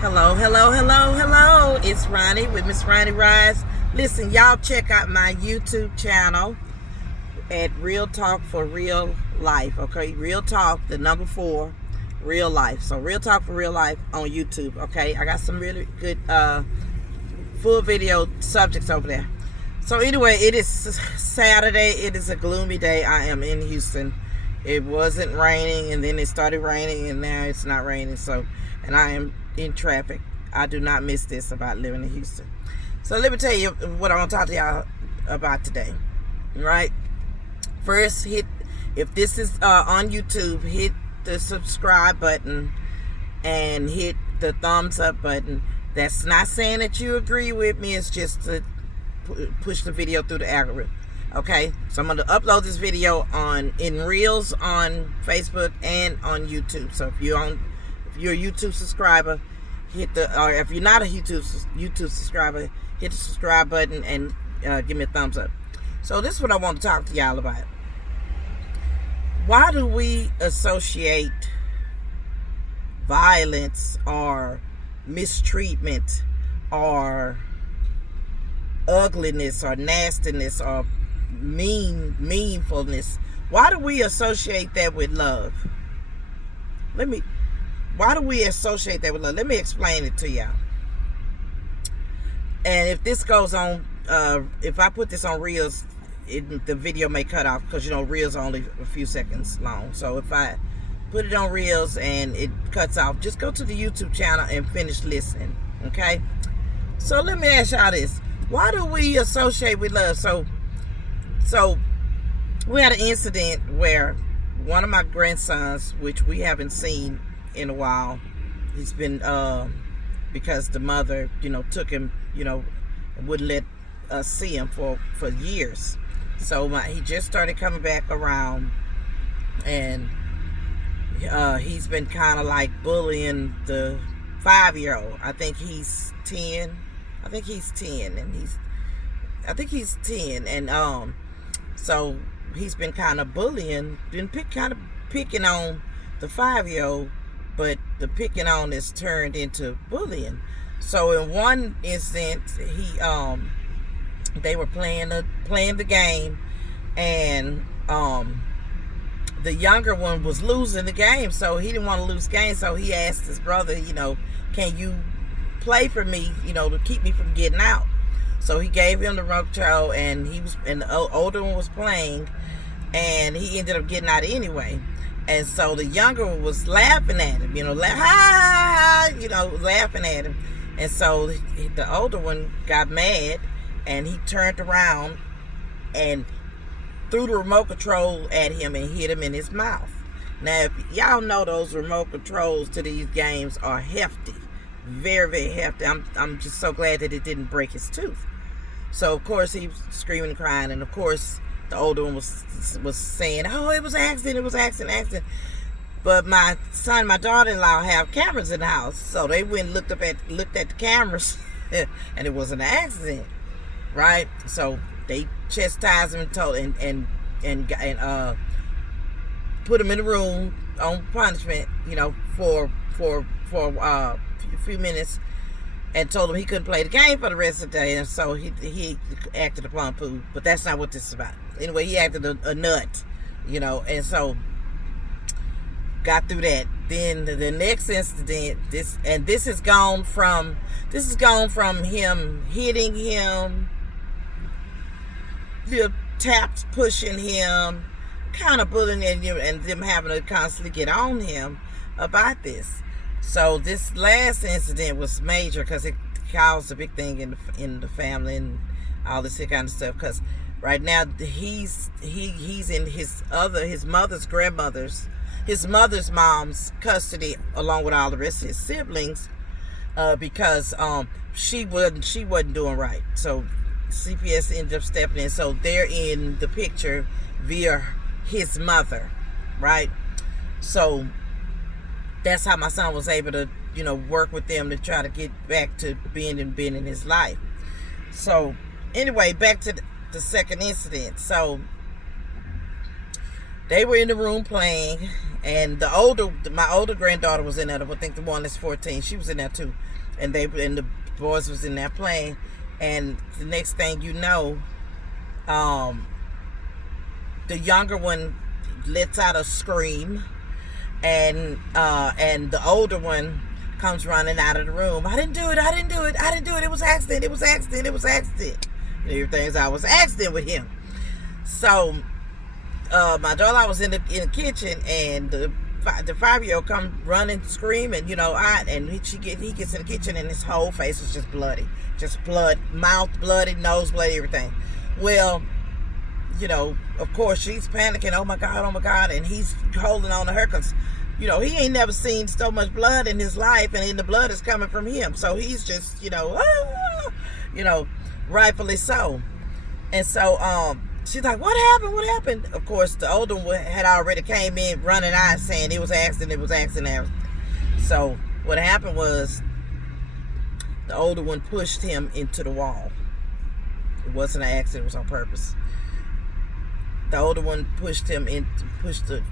Hello, hello, hello, hello. It's Ronnie with Miss Ronnie Rise. Listen, y'all check out my YouTube channel at Real Talk for Real Life. Okay, Real Talk, the number 4, Real Life. So Real Talk for Real Life on YouTube. Okay, I got some really good full video subjects over there. So anyway, it is Saturday. It is a gloomy day. I am in Houston. It wasn't raining, and then it started raining, and now it's not raining. So, and I am in traffic. I do not miss this about living in Houston. So let me tell you what I want to talk to y'all about today. Right? First, if this is on YouTube, hit the subscribe button and hit the thumbs up button. That's not saying that you agree with me. It's just to push the video through the algorithm. Okay, so I'm going to upload this video in Reels on Facebook and on YouTube. So if you're a YouTube subscriber, or if you're not a YouTube subscriber, hit the subscribe button and give me a thumbs up. So this is what I want to talk to y'all about. Why do we associate violence or mistreatment or ugliness or nastiness or meanfulness? Why do we associate that with love? Why do we associate that with love? Let me explain it to y'all. And if this goes on, if I put this on Reels, the video may cut off because Reels are only a few seconds long. So if I put it on Reels and it cuts off, just go to the YouTube channel and finish listening. Okay? So let me ask y'all this. Why do we associate with love? So we had an incident where one of my grandsons, which we haven't seen in a while, he's been because the mother, took him, and wouldn't let us see him for years. So he just started coming back around, and he's been kind of like bullying the 5-year-old. I think he's 10. And so he's been kind of bullying, picking on the 5-year-old, but the picking on is turned into bullying. So in one instance, they were playing the game, and the younger one was losing the game, so he didn't want to lose the game. So he asked his brother, can you play for me, to keep me from getting out? So he gave him the remote control, and the older one was playing, and he ended up getting out anyway. And so the younger one was laughing at him, laughing at him. And so the older one got mad, and he turned around and threw the remote control at him and hit him in his mouth. Now, if y'all know, those remote controls to these games are hefty, very, very hefty. I'm just so glad that it didn't break his tooth. So of course he was screaming and crying, and of course the older one was saying, "Oh, it was an accident." But my son, my daughter-in-law have cameras in the house, so they went and looked at the cameras, and it was an accident, right? So they chastised him and told and put him in the room on punishment, for a few minutes, and told him he couldn't play the game for the rest of the day. And so he acted a plum fool. But that's not what this is about. Anyway, he acted a nut, and so got through that. Then the next incident, this has gone from him hitting him, little taps pushing him, kind of bullying him, and them having to constantly get on him about this. So this last incident was major because it caused a big thing in the family and all this kind of stuff. Because right now he's in his mother's mom's custody, along with all the rest of his siblings, because she wasn't doing right. So CPS ended up stepping in. So they're in the picture via his mother, right? So that's how my son was able to, work with them to try to get back to being in his life. So anyway, back to the second incident. So they were in the room playing, And my older granddaughter was in there. I think the one that's 14, she was in there too, and the boys was in there playing. And the next thing you know, the younger one lets out a scream, and the older one comes running out of the room. I didn't do it. I didn't do it. I didn't do it. It was accident. It was accident. It was accident. And everything's I was accident with him. So my daughter was in the kitchen, and the 5-year-old come running, screaming, and he gets in the kitchen, and his whole face is just bloody, just blood, mouth bloody, nose bloody, everything. Well, of course she's panicking. Oh my God, and he's holding on to her because, he ain't never seen so much blood in his life, and the blood is coming from him. So he's just, rightfully so. And so, she's like, what happened? What happened? Of course, the older one had already came in running out saying it was accident, it was accident. So what happened was the older one pushed him into the wall. It wasn't an accident, it was on purpose. The older one pushed the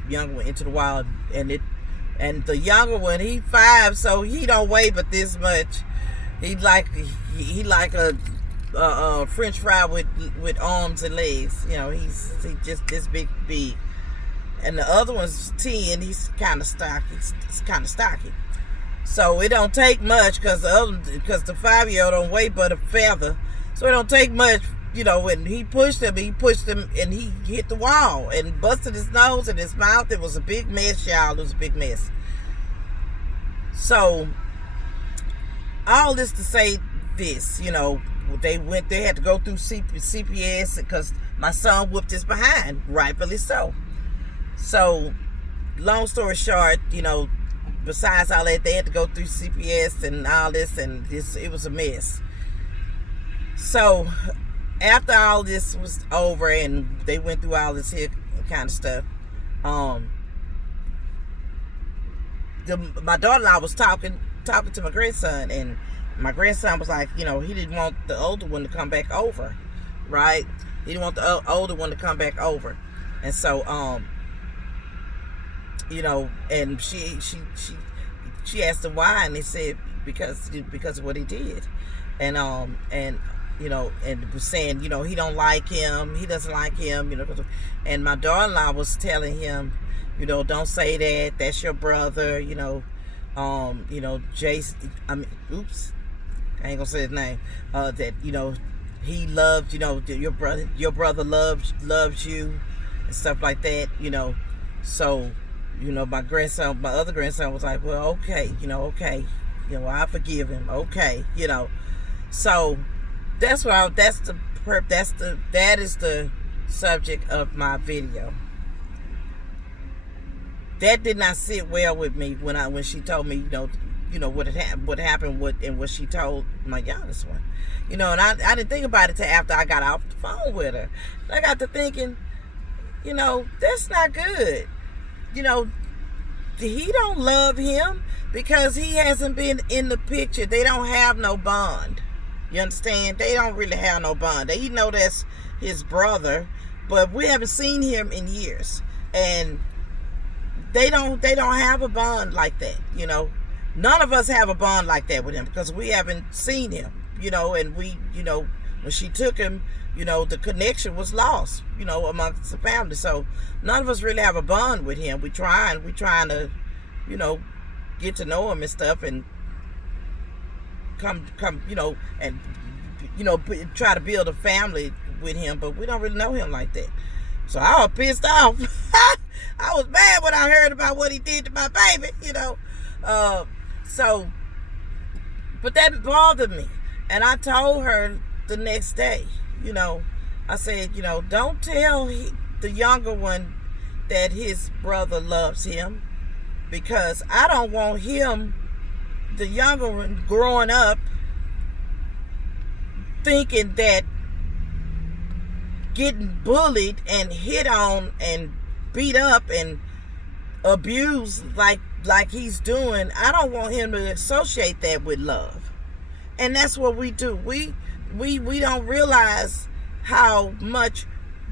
younger one into the wall, and the younger one, he 5, so he don't weigh but this much. He like a French fry with arms and legs. He's just this big. And the other one's 10. He's kind of stocky. So it don't take much because the 5-year-old don't weigh but a feather. So it don't take much. When he pushed him, and he hit the wall and busted his nose and his mouth. It was a big mess, y'all. It was a big mess. So all this to say this, they had to go through CPS because my son whooped his behind, rightfully so. So, long story short, besides all that, they had to go through CPS and all this, and it was a mess. So, after all this was over and they went through all this here kind of stuff, my daughter-in-law was talking to my grandson, and my grandson was like, he didn't want the older one to come back over, right? He didn't want the older one to come back over. And so, and she asked him why, and he said because of what he did. And and was saying, he don't like him, he doesn't like him, and my daughter-in-law was telling him, don't say that, that's your brother, Jason, oops, I ain't gonna say his name, that, he loved, your brother loves you, and stuff like that, so, my other grandson was like, well, okay, okay, I forgive him, okay, so that is the subject of my video. That did not sit well with me when she told me, what happened, what she told my youngest one, and I didn't think about it till after I got off the phone with her. And I got to thinking, that's not good. He don't love him because he hasn't been in the picture. They don't have no bond. You understand? They don't really have no bond. They that's his brother, but we haven't seen him in years, and they don't have a bond like that. None of us have a bond like that with him because we haven't seen him. And we, when she took him, the connection was lost, amongst the family. So none of us really have a bond with him. We trying to, get to know him and stuff, and come, and try to build a family with him, but we don't really know him like that. So I was pissed off. I was mad when I heard about what he did to my baby, so, but that bothered me, and I told her the next day, I said, don't tell the younger one that his brother loves him, because I don't want him, the younger one, growing up thinking that getting bullied and hit on and beat up and abused like he's doing, I don't want him to associate that with love. And that's what we do. We don't realize how much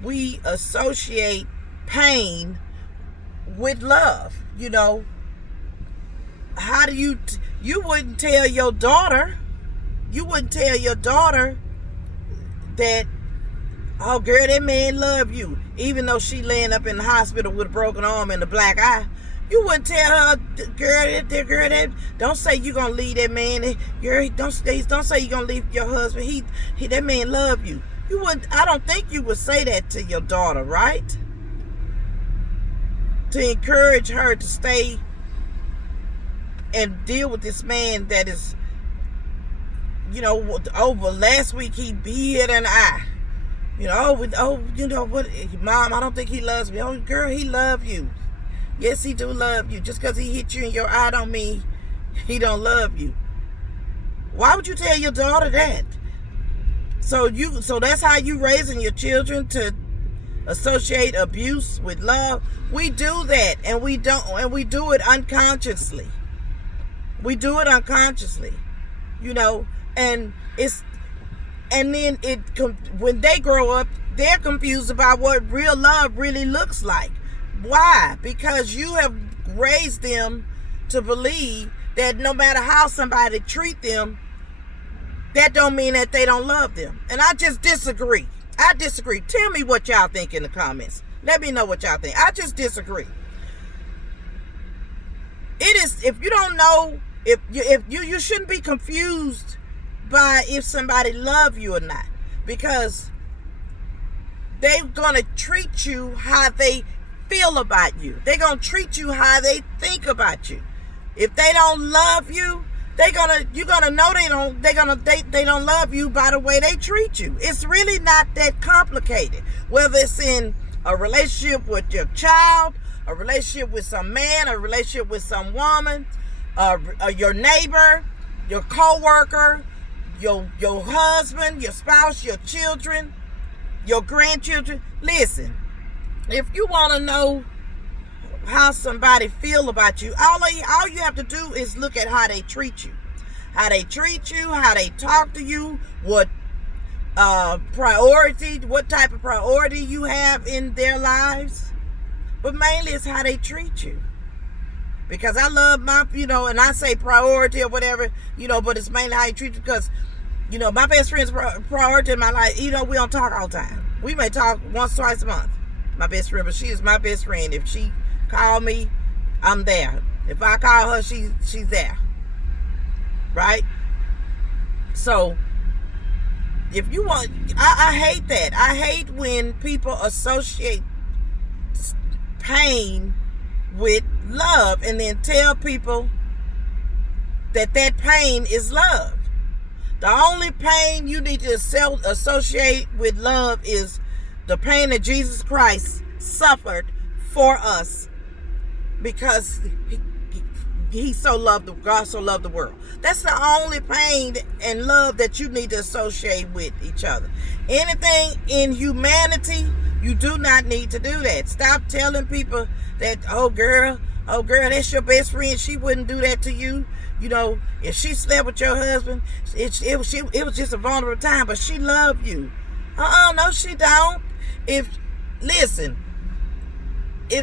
we associate pain with love. How do you wouldn't tell your daughter, that, oh girl, that man love you, even though she laying up in the hospital with a broken arm and a black eye. You wouldn't tell her, girl, don't say you gonna leave that man. Girl, don't say you gonna leave your husband. He that man love you. You wouldn't. I don't think you would say that to your daughter, right? To encourage her to stay and deal with this man that is, over last week he hit an eye. What, Mom, I don't think he loves me. Oh, girl, he love you. Yes, he do love you. Just because he hit you in your eye don't mean he don't love you. Why would you tell your daughter that? So that's how you raising your children, to associate abuse with love? We do that, and we do it unconsciously. We do it unconsciously, and then when they grow up, they're confused about what real love really looks like. Why? Because you have raised them to believe that no matter how somebody treat them, that don't mean that they don't love them. And I just disagree. Tell me what y'all think in the comments. Let me know what y'all think. I just disagree. If you don't know, if you shouldn't be confused by if somebody love you or not, because they're gonna treat you how they feel about you. They're gonna treat you how they think about you. If they don't love you, you're gonna know they don't love you by the way they treat you. It's really not that complicated. Whether it's in a relationship with your child, a relationship with some man, a relationship with some woman, your neighbor, your co-worker, your husband, your spouse, your children, your grandchildren. Listen, if you want to know how somebody feel about you, all you have to do is look at how they treat you. How they talk to you, what type of priority you have in their lives. But mainly it's how they treat you. Because I love my, and I say priority or whatever, but it's mainly how you treat you, because, my best friend's priority in my life, we don't talk all the time. We may talk once, twice a month. My best friend, but she is my best friend. If she call me, I'm there. If I call her, she's there. Right? So, if you want, I hate that. I hate when people associate pain with love and then tell people that pain is love. The only pain you need to associate with love is the pain that Jesus Christ suffered for us, because God so loved the world. That's the only pain and love that you need to associate with each other. Anything in humanity, you do not need to do that. Stop telling people that, oh girl, that's your best friend, she wouldn't do that to you. If she slept with your husband, it was just a vulnerable time, but she loved you. No, she don't. If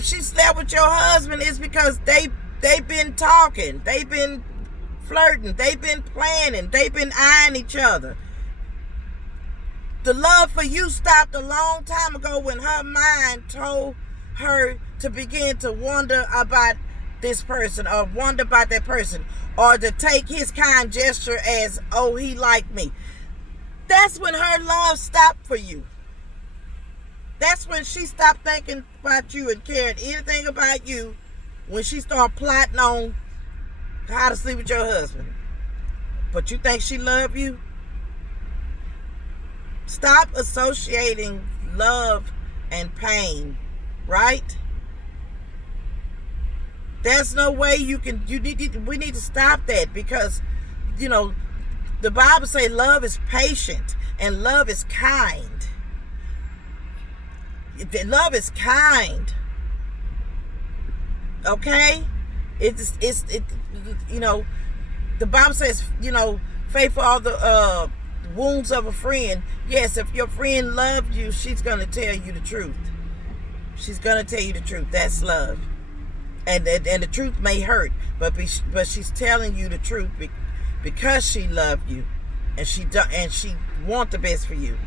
she slept with your husband, it's because they've been talking, they've been flirting, they've been planning, they've been eyeing each other. The love for you stopped a long time ago when her mind told her to begin to wonder about this person, or wonder about that person, or to take his kind gesture as, oh, he liked me. That's when her love stopped for you. That's when she stopped thinking about you and caring anything about you, when she started plotting on how to sleep with your husband. But you think she loved you? Stop associating love and pain, right? There's no way we need to stop that, because, the Bible says love is patient and love is kind. Love is kind. Okay? The Bible says, faith for all the wounds of a friend. Yes, if your friend loved you, she's going to tell you the truth. She's going to tell you the truth. That's love. And the truth may hurt, but she's telling you the truth because she loved you, and she want the best for you.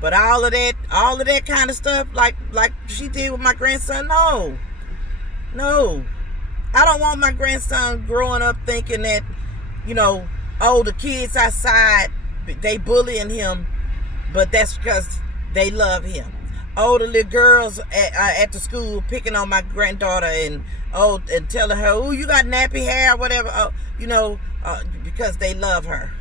But all of that kind of stuff, like she did with my grandson, no. I don't want my grandson growing up thinking that, the kids outside, they bullying him, but that's because they love him. The little girls at the school picking on my granddaughter and telling her, "Oh, you got nappy hair," or whatever. Because they love her.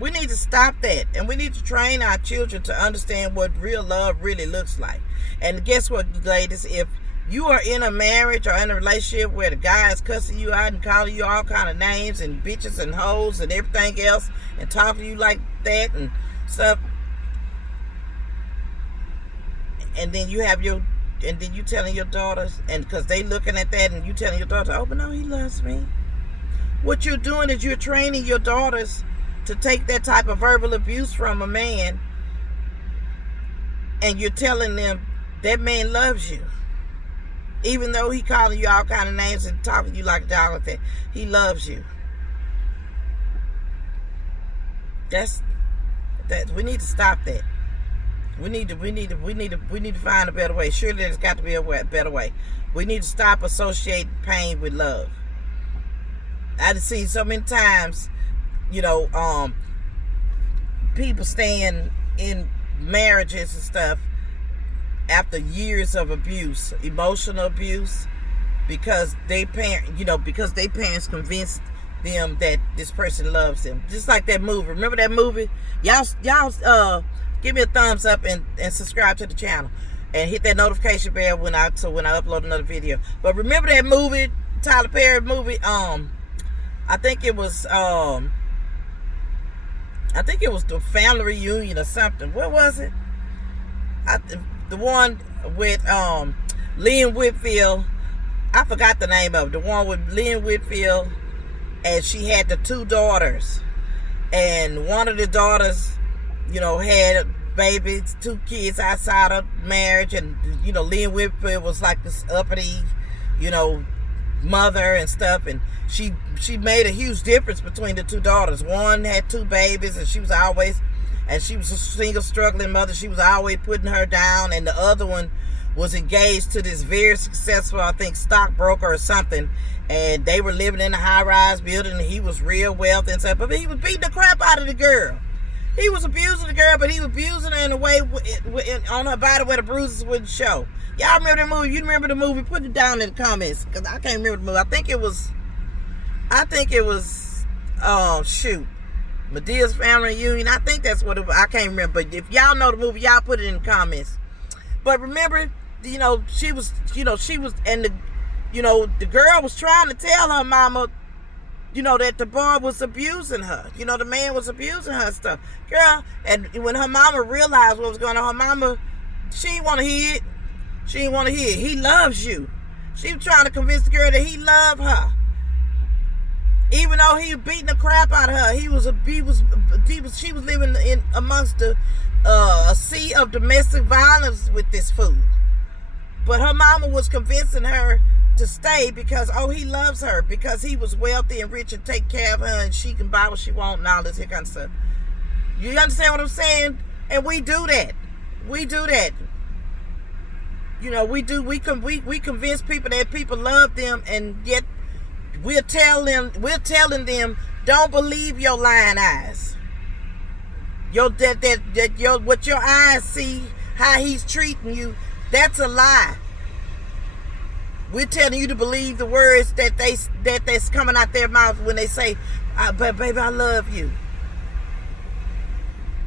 We need to stop that, and we need to train our children to understand what real love really looks like. And guess what, ladies? If you are in a marriage or in a relationship where the guy is cussing you out and calling you all kind of names and bitches and hoes and everything else and talking to you like that and stuff, and then you telling your daughters, and because they looking at that, and you telling your daughter, "Oh, but no, he loves me." What you're doing is you're training your daughters to take that type of verbal abuse from a man, and you're telling them that man loves you. Even though he calling you all kind of names and talking to you like a dog like that, he loves you. We need to stop that. We need to find a better way. Surely there's got to be a better way. We need to stop associating pain with love. I've seen so many times, people staying in marriages and stuff after years of abuse, emotional abuse, because they parents convinced them that this person loves them. Just like that movie. Remember that movie? Y'all give me a thumbs up and subscribe to the channel and hit that notification bell when I upload another video. But remember that movie, Tyler Perry movie? I think it was the family reunion or something. What was it? The one with Lynn Whitfield. I forgot the name of it. The one with Lynn Whitfield, and she had the two daughters, and one of the daughters, had babies, two kids outside of marriage, and Lynn Whitfield was like this uppity, mother and stuff, and she made a huge difference between the two daughters. One had two babies, and she was a single struggling mother. She was always putting her down, and the other one was engaged to this very successful, I think, stockbroker or something, and they were living in a high-rise building, and he was real wealthy and stuff, but he was beating the crap out of the girl. He was abusing the girl, but he was abusing her in a way on her body where the bruises wouldn't show. Y'all remember the movie? You remember the movie? Put it down in the comments, because I can't remember the movie. I think it was Medea's Family Reunion. I think that's what it was. I can't remember. But if y'all know the movie, y'all put it in the comments. But remember, she was, and the girl was trying to tell her mama, that the boy was abusing her. The man was abusing her stuff. Girl, and when her mama realized what was going on, her mama, she didn't want to hear it. She didn't want to hear it. He loves you. She was trying to convince the girl that he loved her. Even though he was beating the crap out of her, she was living in amongst a sea of domestic violence with this fool. But her mama was convincing her to stay because, he loves her, because he was wealthy and rich and take care of her, and she can buy what she wants and all this here kind of stuff. You understand what I'm saying? And we do that. We do that. We convince people that people love them, and yet we're telling them, don't believe your lying eyes. What your eyes see, how he's treating you, that's a lie. We're telling you to believe the words that's coming out their mouth when they say, "But baby, I love you."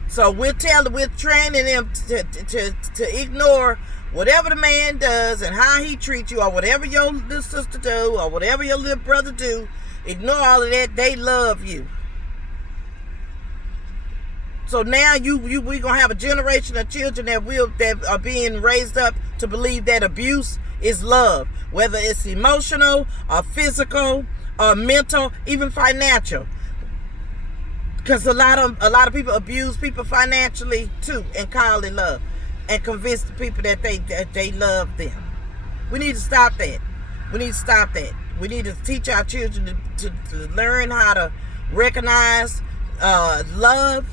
So we're training them to ignore whatever the man does and how he treats you, or whatever your little sister do, or whatever your little brother do. Ignore all of that. They love you. So now we're gonna have a generation of children that are being raised up to believe that abuse is love, whether it's emotional or physical or mental, even financial. Because a lot of people abuse people financially too and call it love, and convince the people that they love them. We need to stop that. We need to stop that. We need to teach our children to learn how to recognize love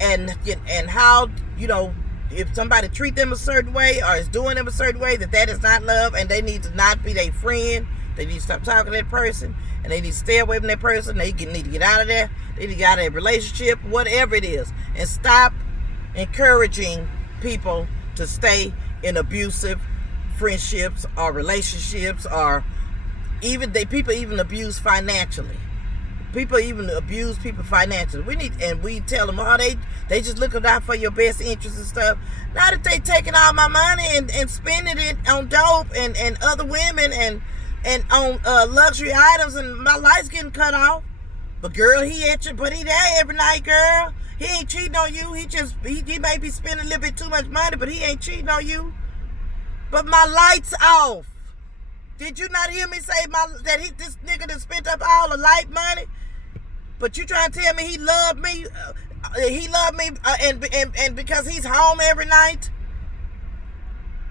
and how, if somebody treat them a certain way or is doing them a certain way, that is not love, and they need to not be their friend. They need to stop talking to that person, and they need to stay away from that person. They need to get out of there. They need to get out of that relationship, whatever it is, and stop encouraging people to stay in abusive friendships or relationships, or people even abuse financially. People even abuse people financially. We tell them, they just looking out for your best interests and stuff. Now that they taking all my money and spending it on dope and other women and on luxury items, and my life's getting cut off. But girl, he there every night, girl. He ain't cheating on you. He may be spending a little bit too much money, but he ain't cheating on you. But my light's off. Did you not hear me say this nigga done spent up all the light money? But you trying to tell me he loved me? And because he's home every night?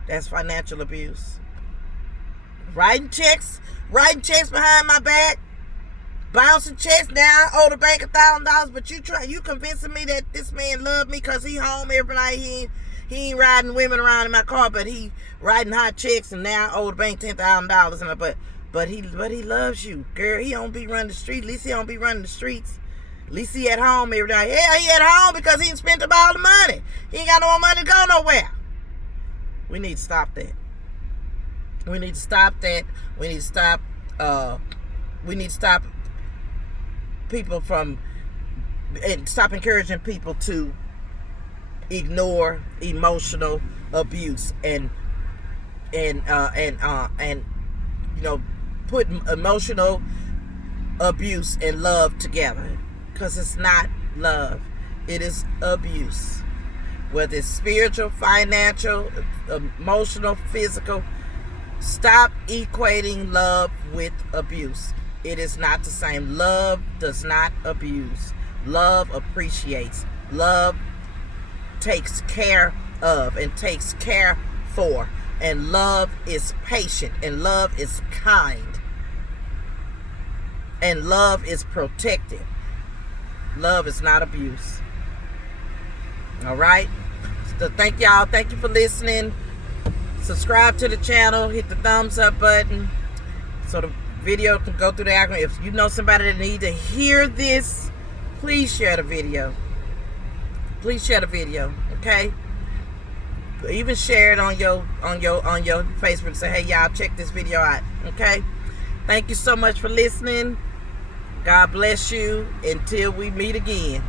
That's financial abuse. Writing checks behind my back, bouncing checks. Now I owe the bank $1,000, but you convincing me that this man loved me because he home every night. He ain't riding women around in my car, but he writing hot checks, and now I owe the bank $10,000. But he loves you, girl. He don't be running the street. At least he don't be running the streets. At least he at home every night. Yeah, he at home because he spent up all the money. He ain't got no more money to go nowhere. We need to stop that. We need to stop that. We need to stop people and stop encouraging people to ignore emotional abuse and put emotional abuse and love together, because it's not love. It is abuse, whether it's spiritual, financial, emotional, physical. Stop equating love with abuse. It is not the same. Love does not abuse. Love appreciates. Love takes care of and takes care for. And love is patient. And love is kind. And love is protective. Love is not abuse. All right? So thank y'all. Thank you for listening. Subscribe to the channel. Hit the thumbs up button so the video can go through the algorithm. If you know somebody that needs to hear this, please share the video. Please share the video, okay? Even share it on your Facebook. Say, hey, y'all, check this video out, okay? Thank you so much for listening. God bless you until we meet again.